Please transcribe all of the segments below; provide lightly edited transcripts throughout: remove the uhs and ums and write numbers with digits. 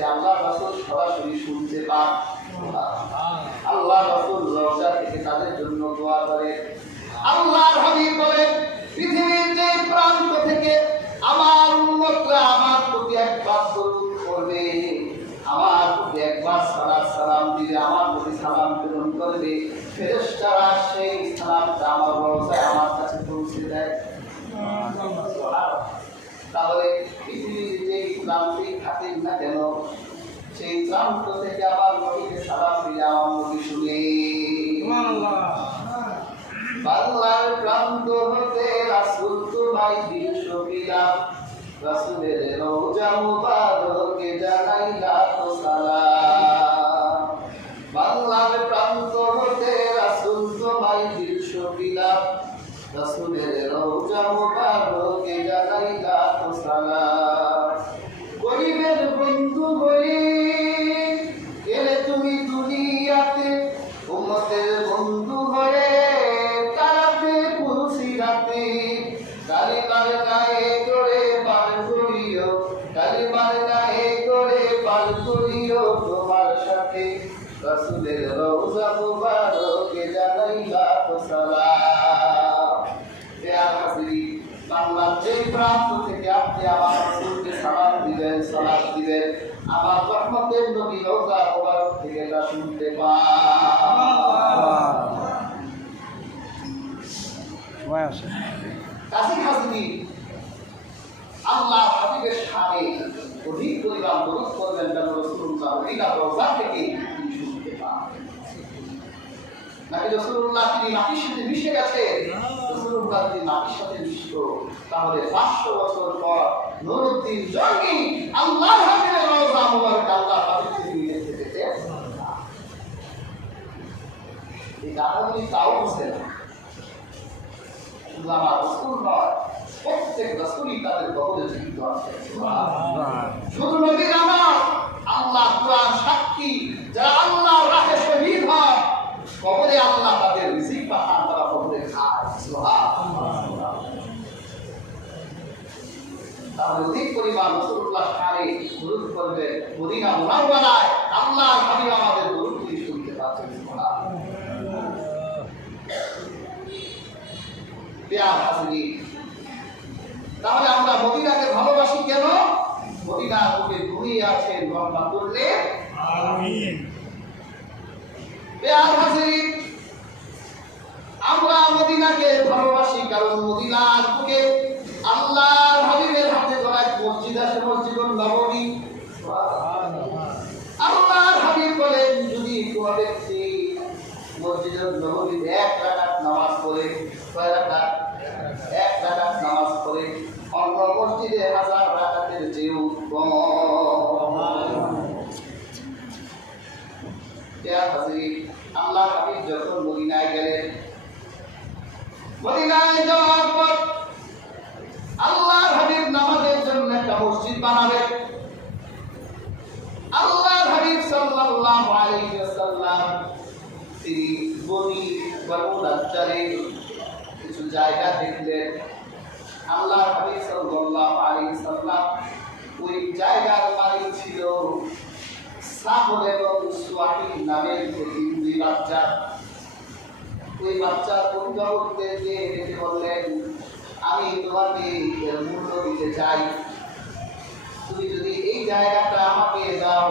করেছে আল্লাহ রাসূল সরাসরি শুনতে পান। আল্লাহ রাসূল রওজা থেকে তাদের জন্য দোয়া করেন। আল্লাহর হাবিব বলেন, পৃথিবীর যে প্রান্ত থেকে আমার উম্মতরা আমার প্রতি একবার দরুদ পড়বে, আমার প্রতি একবার সালাম দিবে, আমার প্রতি সালাম প্রেরণ করবে, ফেরেশতারা সেই সালামটা আমার রওজায় আমার কাছে পৌঁছে দেয়। তাহলে পৃথিবীর যে প্রান্তেই থাকেন না কেন, সেই প্রান্ত থেকে আমার নবীকে সালাম দিলে আমার নবী শুনে। বাংলার প্রান্ত হতে রাসূল তোমায় দিয়েছো বিলাপ, রাসূলের রওজা মুবারকে জানাই লাখো সালাম। বাংলার প্রান্ত হতে রাসূল তোমায় দিয়েছো বিলাপ, রাসূলের রওজা মুবারকে জানাই লাখো সালাম। গরিবের বন্ধু গরিব এলে তুমি দুনিয়াতে, উম্মতের বন্ধু হয়ে কারাতে পুলসিরাতে, কালিমার গায়ে করে পার করিও, কালিমার গায়ে করে পার করিও তোমার সাথে, রাসূলের রওজা মুবারকে জানাই লাখো সালাম। প্রিয় হাজিরিন, বাংলার যে প্রান্ত থেকে আপনি আমার রাসূলকে সালাম দিবেন, সালাত দিবেন, আমার রহমতের নবী রওজা মুবারক থেকে তা শুনতে পান। কাজী হাজিরিন, আল্লাহ হাবিবের শানে অধিক পরিমাণ দরুদ করবেন যেন রাসূলুল্লাহ মদিনার রওজা থেকে তিনি শুনতে পান। নাকি রাসূলুল্লাহ তিনি মাটির সাথে মিশে গেছেন? রাসূলুল্লাহ তিনি মাটির সাথে মিশত, তাহলে 500 বছর পর নুরউদ্দিন জঙ্গি আল্লাহ হাবিবের রওজা মুবারক আল্লাহ হাবিব তিনি দেখতে পেতেন না। এই কথাগুলি তাও বুঝে না। শুধু আমার রাসূল নয়, প্রত্যেক রাসূলই তাদের কবরে জীবিত আছে। শুধু নবীর আমার আল্লাহ কুরআন সাক্ষী, যারা আল্লাহর রাহে শহীদ হয় কবরে আল্লাহ তাদের রিজিক পাঠান, তারা কবরে খায়। সুবহানাল্লাহ। তাহলে অধিক পরিমাণ রাসূলুল্লাহ শানে দরুদ করবে, মদিনা মুনাওয়ারায় আল্লাহর হাবিব আমাদের দরুদগুলি শুনতে পাচ্ছেন। সুবহানাল্লাহ। প্রিয় হাজিরিন, তাহলে আমরা মদিনাকে ভালোবাসি কেন? মদিনার বুকে ঘুমিয়ে আছেন রহমাতুল্লিল আলামিন। প্রিয় হাজিরিন, আমরা মদিনাকে ভালোবাসি কারণ মদিনার বুকে আল্লাহর হাবিবের হাতে ধরা এক মসজিদ আছে, মসজিদুন নববী। আল্লাহর হাবিব বলেন, যদি কোনো ব্যক্তি মসজিদুন নববীতে 1 রাকাত নামাজ পড়ে, কয় রাকাত? 1 রাকাত নামাজ পড়ে, অন্য মসজিদে 1000 রাকাতের চেয়ে উত্তম। আল্লাহ হাবিব যখন মদিনায় গেলেন, মদিনায় যাওয়ার পর আল্লাহর হাবিব নামাজের জন্য একটা মসজিদ বানাবেন। আল্লাহর হাবিব সাল্লাল্লাহু আলাইহি ওয়াসাল্লাম তিনি বনু নাজ্জারে কিছু জায়গা দেখলেন। আল্লাহর হাবিব সাল্লাল্লাহু আলাইহি ওয়াসাল্লাম ওই জায়গার মালিক ছিল সাহল এবং সুয়াহিল নামের দুই বাচ্চা। ওই বাচ্চার অভিভাবকদেরকে ডেকে বললেন, আমি তোমাকে এর মূল্য দিতে চাই, তুমি যদি এই জায়গাটা আমাকে দাও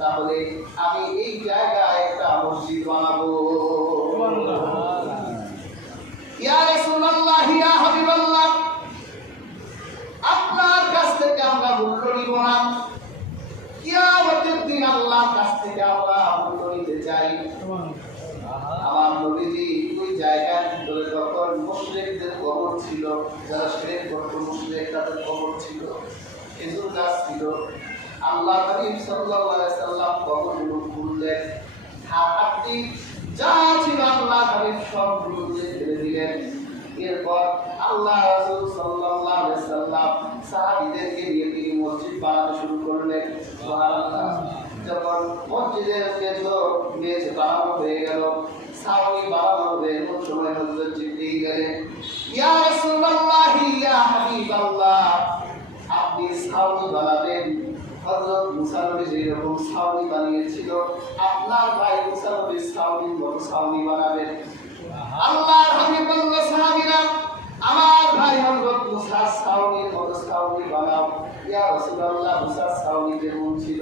তাহলে আমি এই জায়গায় একটা মসজিদ বানাবো। ইয়া রাসূলুল্লাহ, ইয়া হাবিবাল্লাহ, আপনার কাছ থেকে আমরা মূল্য নিব না, কিয়ামতের দিন আল্লাহর কাছ থেকে আমরা মূল্য নিতে চাই। আমার নবীজি ওই জায়গার ভিতরে যখন মুশরিকদের কবর ছিল, যারা শিরক করত, মুশরিক তাদের কবর ছিল, খেজুর গাছ ছিল, আল্লাহ হাবিব সাল্লাল্লাহু আলাইহি সাল্লাম কবরগুলো খুললেন, হাঁটি যা ছিল আল্লাহ হাবিব সবগুলো ফেলে দিলেন। এরপর আল্লাহ রাসূল সাল্লাল্লাহু আলাইহি সাল্লাম সাহাবীদেরকে নিয়ে তিনি মসজিদ বানাতে শুরু করলেন। সুবহানাল্লাহ। যখন মসজিদের মেঝ বানানো হয়ে গেল, ছাউনি বানানো হয়ে এমন সময় হযরত জিবরীল গেলেন, ইয়া রাসূলুল্লাহ, ইয়া হাবিবাল্লাহ, আপনি ছাউনি বানাবেন। হযরত মুসা নবী যেরকম ছাউনি বানিয়েছিল আপনার ভাই মুসা নবীর ছাউনির মতো ছাউনি বানাবেন। আল্লাহর হাবিব বলল সাহাবীরা আমার ভাই হযরত মুসার ছাউনির মতো ছাউনি বানাও। ইয়া রাসূলুল্লাহ মুসার ছাউনি যেমন ছিল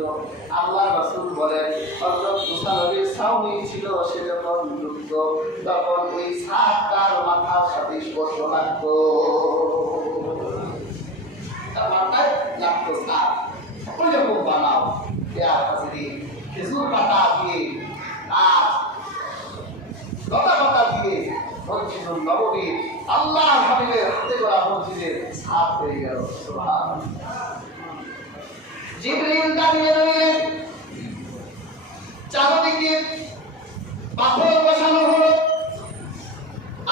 আল্লাহর রাসূল বলেন হযরত মুসা নবীর ছাউনি ছিল সে যখন যুদ্ধ তখন ওই ছাদ তার মাথার সাথে স্পর্শ লাগতো, তার মাথায় লাগতো ছাদ। ওই রকম বানাও। ইয়া হাজিরিন খেজুর পাতা দিয়ে আর লতা পাতা দিয়ে মসজিদুল নববী আল্লাহর হাবিবের হাতে গড়া মসজিদের ছাদ হয়ে গেল। সুবহানাল্লাহ। জিবরিল দাঁড়িয়ে রইলেন, চারদিকে পাথর বসানো হলো।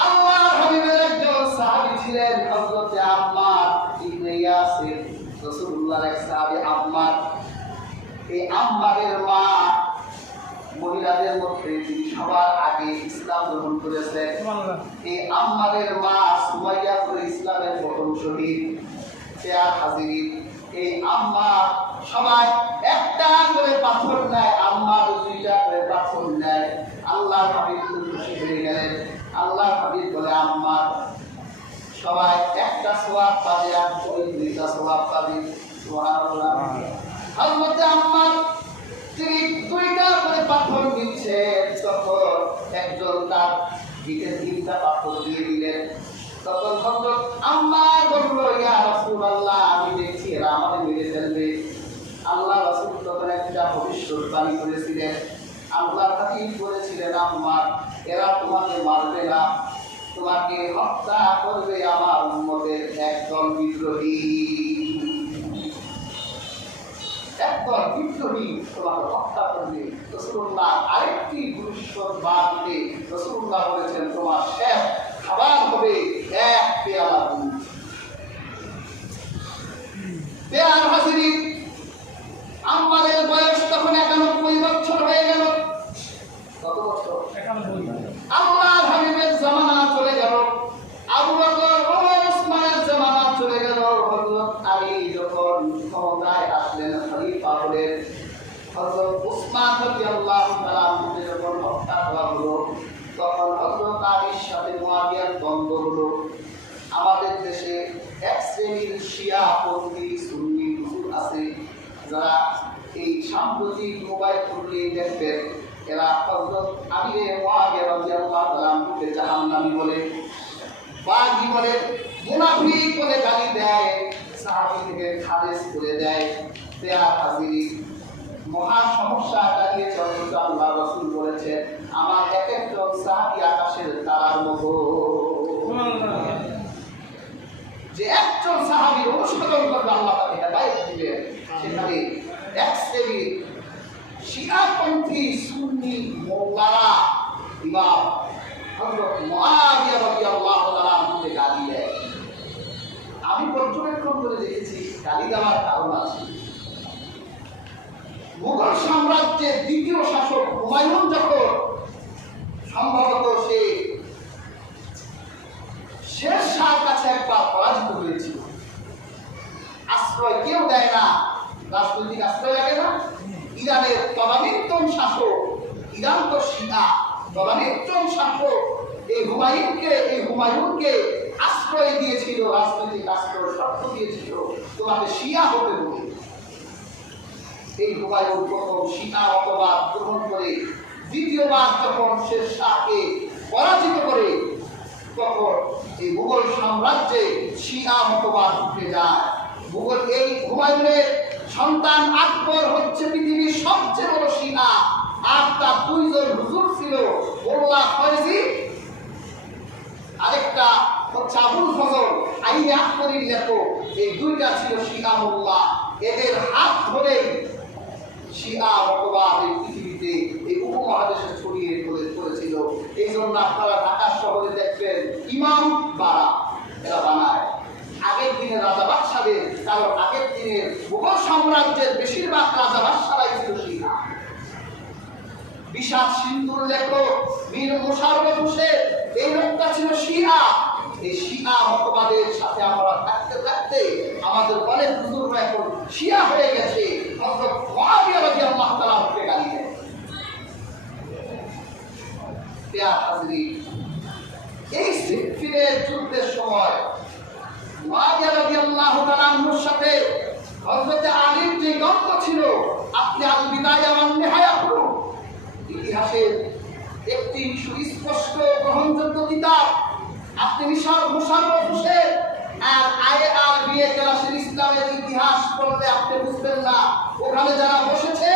আল্লাহর হাবিবের একজন সাহাবী ছিলেন হযরত আম্মার ইবনে ইয়াসির, রাসূলুল্লাহর এক সাহাবী আম্মার। এই আম্মারের মা মহিলাদের মধ্যে তিনি সবার আগে ইসলাম গ্রহণ করেছেন। এই আম্মারের মা সুমাইয়া করে ইসলামের প্রথম শহীদ। পেয়ার হাজিরিন এই আম্মার সবাই একটা করে পাথর নেয়, আম্মার দুইটা করে পাথর নেয়। আল্লাহর হাবিব খুশি হয়ে গেলেন। আল্লাহর হাবিব বলে আম্মার সবাই একটা সওয়াব পাবে আর ওই দুইটা সওয়াব পাবে। সুবহানাল্লাহ। হযরত আম্মার তিনি দুইটা করে পাথর নিচ্ছে, তখন একজন তার দিকে তিনটা পাথর দিয়ে দিলেন। তখন হযরত আম্মার বলল ইয়া রাসূলুল্লাহ আমি দেখছি এরা আমাদের মেরে ফেলবে। আল্লাহ রাসূল তখন একটা ভবিষ্যৎবাণী করেছিলেন। আল্লাহর হাবিব বলেছিলেন আম্মার এরা তোমাকে মারবে না, তোমাকে হত্যা করবে আমার উম্মতের একদল বিদ্রোহী। একদল বিদ্রোহী তোমাকে হত্যা করবে। রাসূলুল্লাহ আরেকটি ভবিষ্যৎবাণীতে রাসূলুল্লাহ বলেছেন তোমার শেষ খাবার হবে এক পেয়ালা দুধ। পেয়ার হাজিরিন আম্মারের বয়স তখন 91 বছর হয়ে গেল। কত বছর? 91। আল্লাহর হাবিবের জামানা চলে গেল, আবু বকর ও ওসমানের জামানা চলে গেল। হযরত আলী যখন ক্ষমতায় আসলেন, খলিফা হলেন, হযরত ওসমান রাদিয়াল্লাহু তাআলা আনহু যখন হত্যা করা হলো, তখন হযরত আলীর সাথে মুয়াবিয়ার দ্বন্দ্ব হলো। আমাদের দেশে এক শ্রেণীর শিয়া পন্থী সুন্নি হুজুর আছে যারা এই সাম্প্রতিক মোবাইল খুললে দেখবেন এরা হযরত আলী মুয়াবিয়া রাদিয়াল্লাহু তাআলা আনহুকে জাহান্নামী বলে, বাগী বলে, মুনাফিক বলে গালি দেয়, সাহাবী থেকে খালেজ করে দেয়। পেয়ার হাজিরিন মহা সমস্যা দাঁড়িয়েছে। আল্লাহ রাসূল বলেছেন আমার এক একজন সাহাবী আকাশের তারার মতো। যে একজন সাহাবীর অনুসরণ করবে আল্লাহ তাকে হেদায়েত দিবেন। সেখানে এক শ্রেণীর শিয়াপন্থী সুন্নি মওলানা ইমাম হযরত মুআবিয়া রাদিয়াল্লাহু তাআলা আনহুকে গালি দেয়। আমি পর্যবেক্ষণ করে দেখেছি গালি দেওয়ার কারণ আছে। মুঘল সাম্রাজ্যের দ্বিতীয় শাসক হুমায়ুন যখন সম্ভবত সে শের শাহর কাছে একবার পরাজিত হয়েছিল, আশ্রয় কেউ দেয় না, রাজনৈতিক আশ্রয় লাগে না। ইরানের তদানীন্তন শাসক, ইরান তো শিয়া, তদানীন্তন শাসক এই হুমায়ুনকে আশ্রয় দিয়েছিল, রাজনৈতিক আশ্রয় শর্ত দিয়েছিল তোমাকে শিয়া হতে হবে। এই হুমায়ুন প্রথম শিয়া মতবাদ গ্রহণ করে দ্বিতীয়বার যখন শের শাহকে পরাজিত করে তখন এই মুঘল সাম্রাজ্যে শিয়া মতবাদ উঠে যায়। মুঘল এই হুমায়ুনের সন্তান আকবর হচ্ছে পৃথিবীর সবচেয়ে বড় শিয়া, আর তার দুইজন হুজুর ছিল মোল্লা ফয়জি, আরেকটা হচ্ছে আবুল ফজল আইনে আকবরীর লেখক। এই দুইটা ছিল শিয়া মোল্লা। এদের হাত ধরে শিয়া মতবাদ এই পৃথিবীতে এই উপমহাদেশে ছড়িয়ে পড়েছিল। এই জন্য আপনারা ঢাকা শহরে দেখবেন ইমাম বাড়া এরা বানায় আগের দিনের রাজা বাদশাদের, কারণ আগের দিনের মুঘল সাম্রাজ্যের বেশিরভাগ রাজা বাদশারাই ছিল শিয়া। বিষাদ সিন্ধুর লেখক মীর মোশাররফ হোসেন এই লোকটা ছিল শিয়া। এই শিয়া মতবাদের সাথে আমরা থাকতে থাকতে আমাদের অনেক বুজুর্গরা এখন শিয়া হয়ে গেছে। হযরত মুআবিয়া রাদিয়াল্লাহু তাআলা কে গালি দেয়। এই সিফিনের যুদ্ধের সময় মুআবিয়া রাদিয়াল্লাহু তাআলা আনহুর সাথে হযরত আলীর যে দ্বন্দ্ব ছিল, আপনি আল বিদায়া ওয়ান নিহায়া পড়ুন। ইতিহাসের একটি সুস্পষ্ট গ্রহণযোগ্য কিতাব, আপনি মুশাররফ হোসেন আর IRBA ক্লাসের ইসলামের ইতিহাস পড়লে আপনি বুঝবেন না। ওখানে যারা বসেছে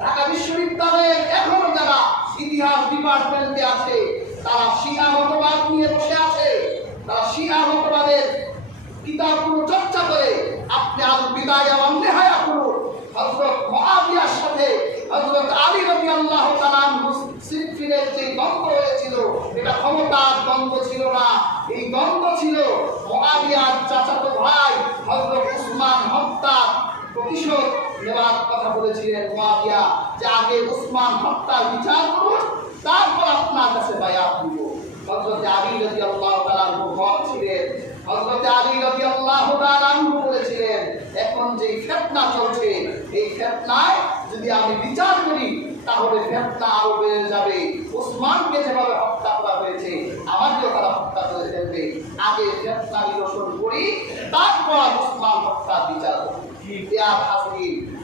ঢাকা বিশ্ববিদ্যালয়ের এখনো যারা ইতিহাস ডিপার্টমেন্টে আছে, তারা শিয়া মতবাদ নিয়ে বসে আছে। তারা শিয়া মতবাদের কিতাবগুলো চর্চা করে। আপনি আল বিদায়া ওয়ান নিহায়া পড়ুন। হযরত মুআবিয়ার সাথে হযরত আলী রাদিয়াল্লাহু তাআলা আনহু সিফিনের যে দ্বন্দ্ব হয়েছিল, এটা ক্ষমতার দ্বন্দ্ব ছিল না। এই দ্বন্দ্ব ছিল মুআবিয়ার চাচাতো ভাই হযরত উসমান হত্যার প্রতিশোধ নেওয়ার কথা বলেছিলেন মুআবিয়া, যে আগে উসমান হত্যার বিচার করুন, তারপর আপনার কাছে বায়াত দিব। হযরত আলী রাদিয়াল্লাহু তাআলা আনহু ভয় ছিলেন। হযরত আলী রাদিয়াল্লাহু তাআলা আনহু বলেছিলেন, এখন যে ফিতনা চলছে, এই ফিতনায় যদি আমি বিচার করি তাহলে ফিতনা আরো বেড়ে যাবে। উসমানকে যেভাবে হত্যা করা হয়েছে, আমাকেও তারা হত্যা করে ফেলবে। আগে ফিতনা নিরসন করি, তারপর উসমান হত্যার বিচার করি।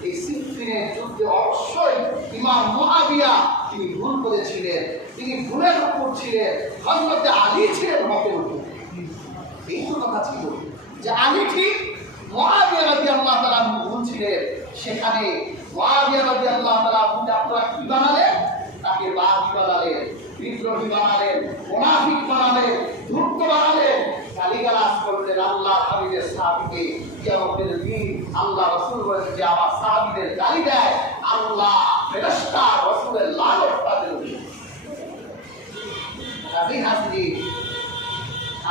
এই সিফিনের যুদ্ধে অবশ্যই ইমাম মুআবিয়া তিনি ভুল করেছিলেন। তিনি ভুলের উপর ছিলেন। হযরত আলী ছিলেন হকের উপর। এই তো কথা ছিল যে আলী ঠিক, মুআবিয়া রাদিয়াল্লাহু তাআলা ভুল ছিলেন। সেখানে মুআবিয়া রাদিয়াল্লাহু তাআলা আপনারা কি বানালেন? তাকে বাগী বানালেন, বিদ্রোহী বানালেন, মুনাফিক বানালেন, ধূর্ত বানালেন, গালিগালাজ করলেন আল্লাহ হাবিবের সাহাবীকে। কিয়ামতের দিন আল্লাহ রাসূল বলেছেন যে আমার সাহাবীদের গালি দেয়, আল্লাহ ফেরেশতা রাসূলের লানত তাদের উপর। হাজির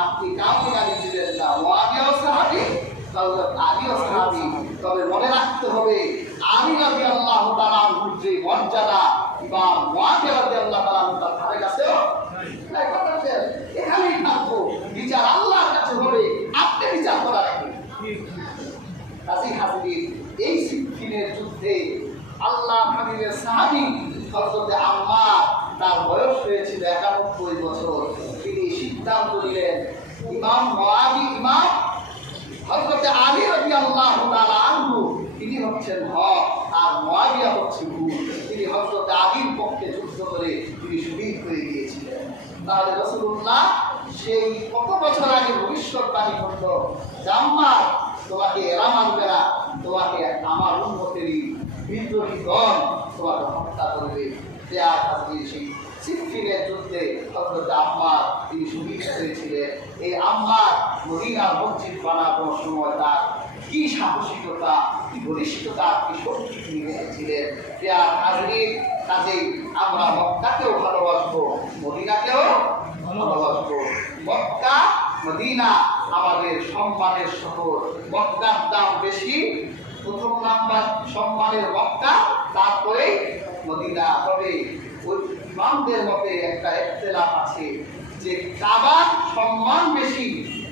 আপনি কাউকে গালি দিবেন না। মুআবিয়াও সাহাবী, হযরত আলীও সাহাবী। তবে মনে রাখতে হবে আলী রাদিয়াল্লাহু তাআলা আনহুর যে মর্যাদা, ইমাম মুআবিয়া রাদিয়াল্লাহু তাআলা আনহু তার ধারে কাছেও নাই। কথা বলেন, এখানেই থাকবো। বিচার আল্লাহর কাছে হবে, আপনি বিচার করা রাখবেন। হাজির এই সিফিনের যুদ্ধে আল্লাহ হাবিবের সাহাবী হযরত আম্মার, তার বয়স হয়েছিল 91 বছর। তিনি সিদ্ধান্ত নিলেন, ইমাম হযরত আলী রাদিয়াল্লাহু তাআলা আনহু তিনি হচ্ছেন হক আর মুআবিয়া হচ্ছে ভুল। তিনি হযরত আলীর পক্ষে যুদ্ধ করে তিনি শহীদ হয়ে গিয়েছিলেন। তাহলে রাসূলুল্লাহ সেই কত বছর আগে ভবিষ্যৎবাণী করলো, জাম্মার তোমাকে এরা মানবে না, তোমাকে আমার উম্মতেরই বিদ্রোহী দল তোমাকে হত্যা করবে। সেই সিফিনের যুদ্ধে হযরত আম্মার তিনি শহীদ হয়েছিলেন। এই আম্মার মদিনার মসজিদ বানানোর সময় তার কি সাহসিকতা, কি বলিষ্ঠতা, কি শক্তি তিনি রেখেছিলেন। কাজেই আমরা মক্কাকেও ভালোবাসবো, মদিনাকেও ভালোবাসবো। মক্কা মদিনা আমাদের সম্মানের শহর। মক্কার দাম বেশি, প্রথম নাম্বার সম্মানের মক্কা, তারপরে মদিনা। তবে ওই ইমামদের মতে একটা ইখতিলাফ আছে যে কাবার সম্মান বেশি,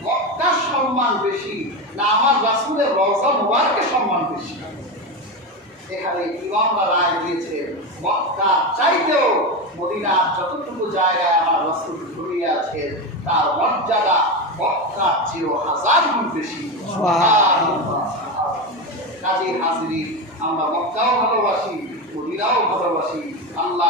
মক্কার সম্মান বেশি, না আমার রাসূলের রওজা মুবারকের সম্মান বেশি। এখানে ইমামরা রায় দিয়েছে মক্কার চাইতেও মদিনার যতটুকু জায়গায় আমার রাসূল ঘুরিয়ে আছেন তার মর্যাদা মক্কার চেয়েও 1000 গুণ বেশি। কাজেই হাজির আমরা মক্কাও ভালোবাসি, মদিনাও ভালোবাসি। আল্লাহ